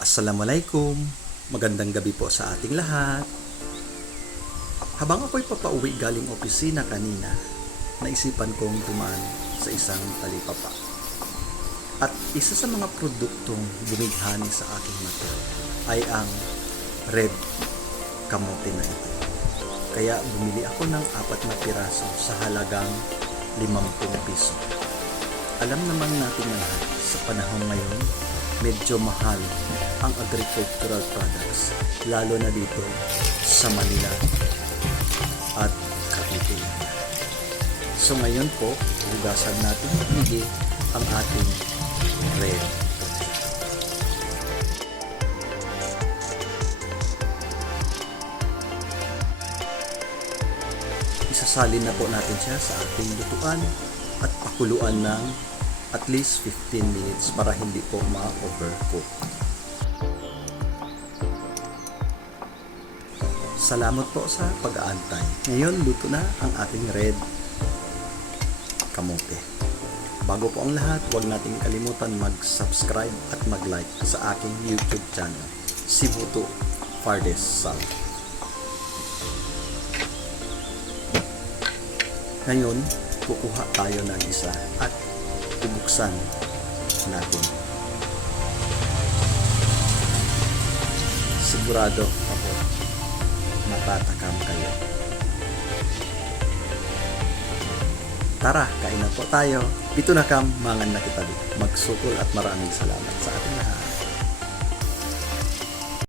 Assalamualaikum. Magandang gabi po sa ating lahat. Habang ako'y papauwi galing opisina kanina, naisipan kong dumaan sa isang talipapa. At isa sa mga produktong bumighani sa aking mata ay ang red kamote na ito. Kaya bumili ako ng 4 na piraso sa halagang 50 piso. Alam naman natin na lahat, sa panahon ngayon, medyo mahal ang agricultural products, lalo na dito sa Manila at Cavite. So ngayon po, hugasan natin maigi ang ating red. Isasalin na po natin siya sa ating lutuan at pakuluan ng at least 15 minutes para hindi po ma-overcook. Salamat po sa pag-aantay. Ngayon, luto na ang ating red kamote. Bago po ang lahat, huwag nating kalimutan mag-subscribe at mag-like sa aking YouTube channel, Sibuto Fardes Sal. Ngayon, kukuha tayo ng isa at bubuksan natin. Sigurado ako matatakam kayo. Tara, kain na po tayo. Pito na kam, mangan na kita. Magsukol at maraming salamat sa ating lahat.